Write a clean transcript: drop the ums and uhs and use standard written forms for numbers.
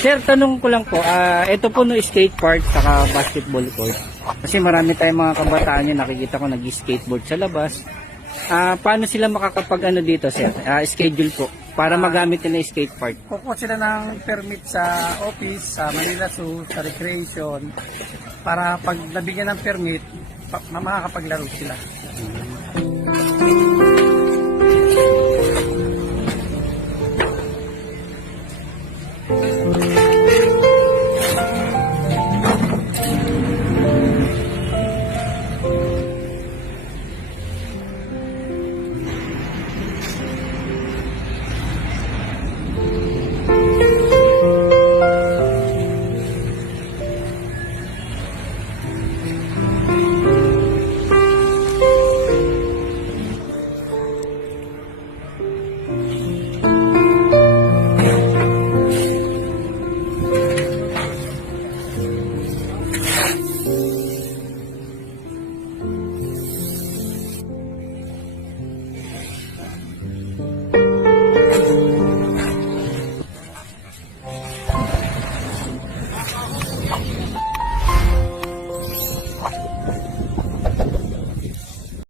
Sir, tanong ko lang po, ito po no skate park saka basketball court. Kasi marami tayong mga kabataan yun, nakikita ko nag-skateboard sa labas. Paano sila makakapag ano dito, sir? Schedule po para magamit nila yung skate park. Kukuha sila ng permit sa office, sa Manila Zoo, sa recreation, para pag nabigyan ng permit, makakapaglaro sila.